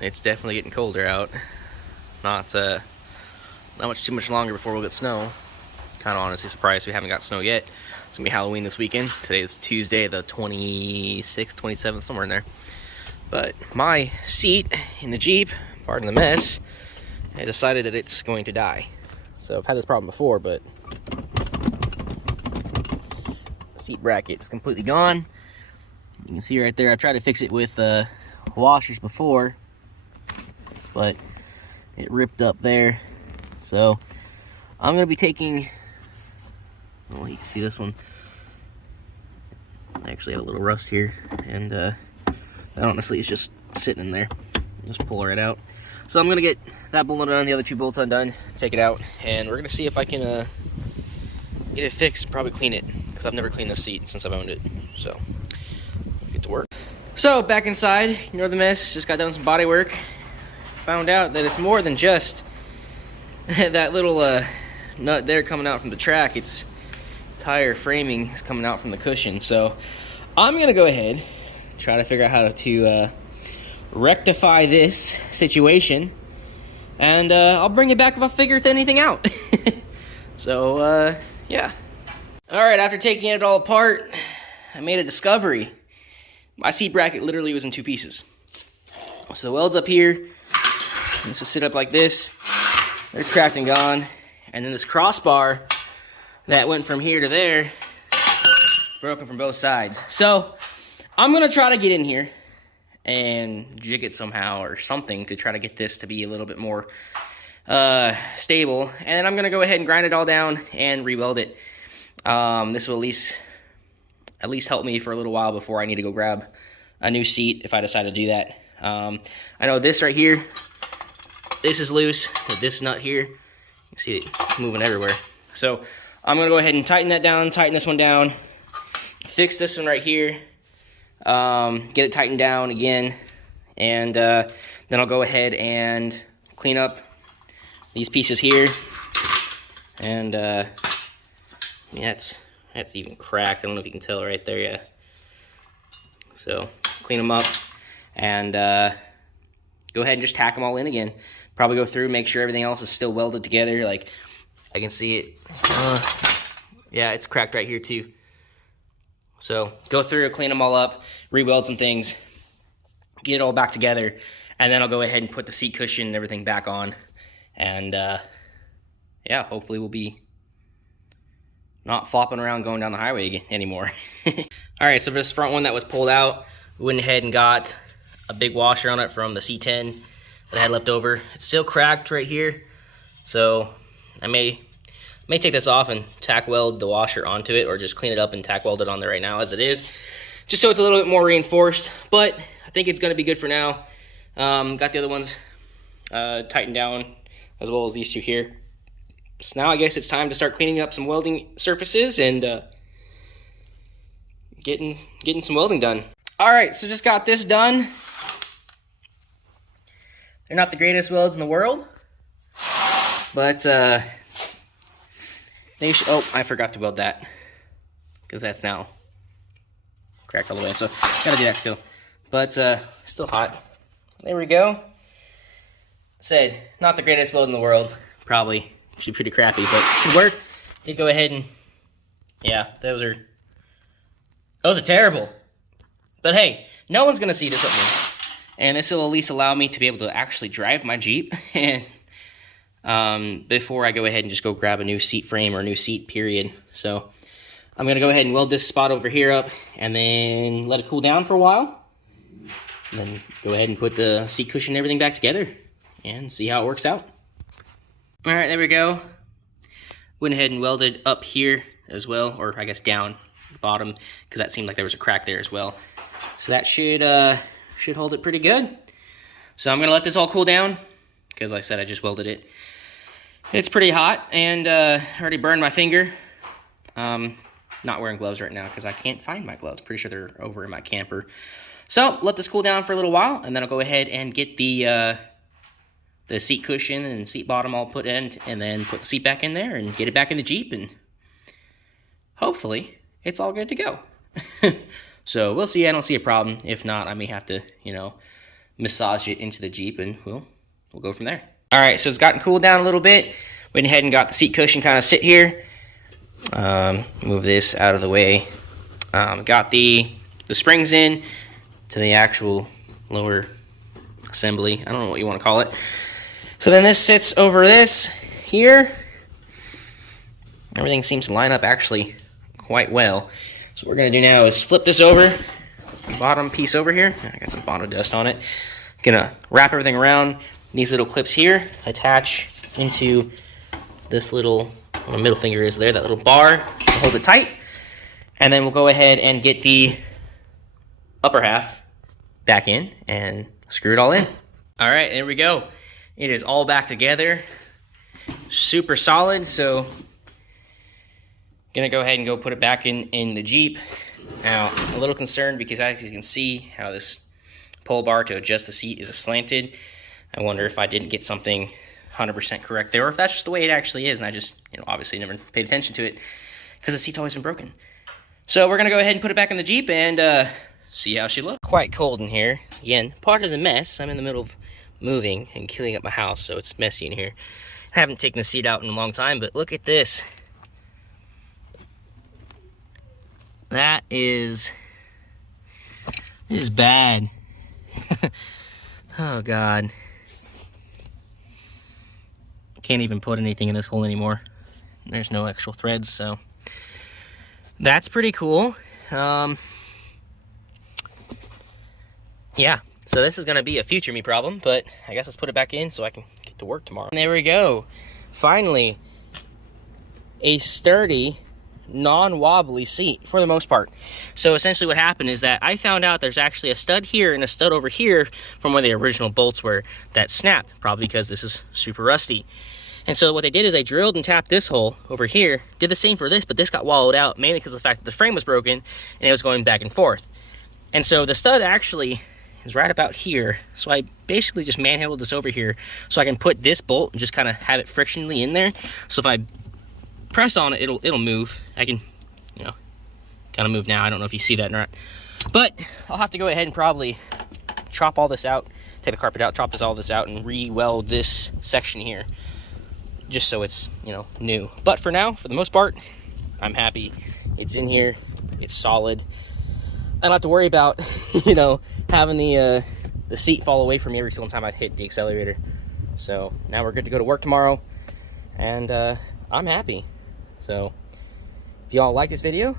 It's definitely getting colder out. Not too much longer before we'll get snow. Kind of honestly surprised we haven't got snow yet. It's gonna be Halloween this weekend. Today is Tuesday, the 26th, 27th, somewhere in there. But my seat in the Jeep, pardon the mess, I decided that it's going to die. So I've had this problem before, but the seat bracket is completely gone. You can see right there, I tried to fix it with washers before, but it ripped up there. So I'm gonna be taking, well, you can see this one. I actually have a little rust here, and that honestly is just sitting in there. Just pull it out. So I'm gonna get that bolt undone, the other two bolts undone, take it out, and we're gonna see if I can get it fixed, probably clean it, because I've never cleaned this seat since I've owned it. So get to work. So back inside, ignore the mess, just got done some body work. Found out that it's more than just that little nut there coming out from the track. It's tire framing is coming out from the cushion. So I'm gonna go ahead, try to figure out how to rectify this situation, and I'll bring it back if I figure anything out. So yeah. All right, after taking it all apart, I made a discovery. My seat bracket literally was in two pieces. So the welds up here, this will sit up like this. They're cracked and gone. And then this crossbar that went from here to there, broken from both sides. So I'm gonna try to get in here and jig it somehow or something to try to get this to be a little bit more stable. And then I'm gonna go ahead and grind it all down and re-weld it. This will at least help me for a little while before I need to go grab a new seat if I decide to do that. I know this right here, this is loose, so this nut here, you can see it moving everywhere. So I'm gonna go ahead and tighten that down, tighten this one down, fix this one right here, get it tightened down again, and then I'll go ahead and clean up these pieces here. And yeah, that's even cracked. I don't know if you can tell right there, yeah. So clean them up and go ahead and just tack them all in again. Probably go through, make sure everything else is still welded together. Like I can see it. Yeah, it's cracked right here too. So go through, clean them all up, re-weld some things, get it all back together, and then I'll go ahead and put the seat cushion and everything back on. And yeah, hopefully we'll be not flopping around going down the highway anymore. All right, so for this front one that was pulled out, we went ahead and got a big washer on it from the C10 that I had left over. It's still cracked right here, so I may take this off and tack weld the washer onto it, or just clean it up and tack weld it on there right now as it is, just so it's a little bit more reinforced. But I think it's gonna be good for now. Got the other ones tightened down, as well as these two here. So now I guess it's time to start cleaning up some welding surfaces and getting some welding done. All right, so just got this done. They're not the greatest welds in the world, but they should, oh, I forgot to weld that, because that's now cracked all the way, so gotta do that still. But still hot. There we go. Said, not the greatest weld in the world, probably. Actually pretty crappy, but it should work. Did go ahead and, yeah, those are terrible. But hey, no one's gonna see this with me, and this will at least allow me to be able to actually drive my Jeep and before I go ahead and just go grab a new seat frame or a new seat, period. So I'm gonna go ahead and weld this spot over here up, and then let it cool down for a while, and then go ahead and put the seat cushion and everything back together and see how it works out. All right, there we go. Went ahead and welded up here as well, or I guess down the bottom, because that seemed like there was a crack there as well. So that should hold it pretty good. So I'm gonna let this all cool down, because like I said, I just welded it. It's pretty hot, and already burned my finger. Not wearing gloves right now because I can't find my gloves. Pretty sure they're over in my camper. So let this cool down for a little while, and then I'll go ahead and get the seat cushion and seat bottom all put in, and then put the seat back in there and get it back in the Jeep, and hopefully it's all good to go. So we'll see. I don't see a problem. If not, I may have to, massage it into the Jeep, and we'll go from there. All right, so it's gotten cooled down a little bit. Went ahead and got the seat cushion kind of sit here. Move this out of the way. Got the springs in to the actual lower assembly. I don't know what you want to call it. So then this sits over this here. Everything seems to line up actually quite well. So what we're going to do now is flip this over, bottom piece over here. I got some Bondo dust on it. Gonna wrap everything around. These little clips here attach into this little, my middle finger is there, that little bar to hold it tight. And then we'll go ahead and get the upper half back in and screw it all in. All right, there we go. It is all back together. Super solid, so gonna go ahead and go put it back in the Jeep. Now, I'm a little concerned because as you can see how this pull bar to adjust the seat is slanted. I wonder if I didn't get something 100% correct there, or if that's just the way it actually is, and I just, obviously never paid attention to it because the seat's always been broken. So we're gonna go ahead and put it back in the Jeep and see how she looks. Quite cold in here. Again, part of the mess. I'm in the middle of moving and cleaning up my house, so it's messy in here. I haven't taken the seat out in a long time, but look at this. That is bad. Oh God. Can't even put anything in this hole anymore. There's no actual threads, so that's pretty cool. Yeah, so this is gonna be a future me problem, but I guess let's put it back in so I can get to work tomorrow. And there we go. Finally, a sturdy, non-wobbly seat for the most part. So essentially what happened is that I found out there's actually a stud here and a stud over here from where the original bolts were that snapped, probably because this is super rusty. And so what they did is they drilled and tapped this hole over here, did the same for this, but this got wallowed out mainly because of the fact that the frame was broken and it was going back and forth. And so the stud actually is right about here. So I basically just manhandled this over here so I can put this bolt and just kind of have it frictionally in there. So if I press on it, it'll move. I can, kind of move now. I don't know if you see that or not. But I'll have to go ahead and probably chop all this out, take the carpet out, chop all this out, and re-weld this section here. Just so it's, new. But for now, for the most part, I'm happy. It's in here. It's solid. I don't have to worry about, having the seat fall away from me every single time I hit the accelerator. So now we're good to go to work tomorrow. And I'm happy. So if y'all like this video,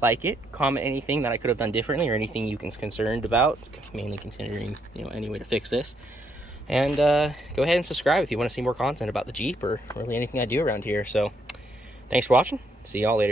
like it, comment anything that I could have done differently or anything you can concerned about, mainly considering, any way to fix this. And go ahead and subscribe if you want to see more content about the Jeep or really anything I do around here. So thanks for watching. See y'all later.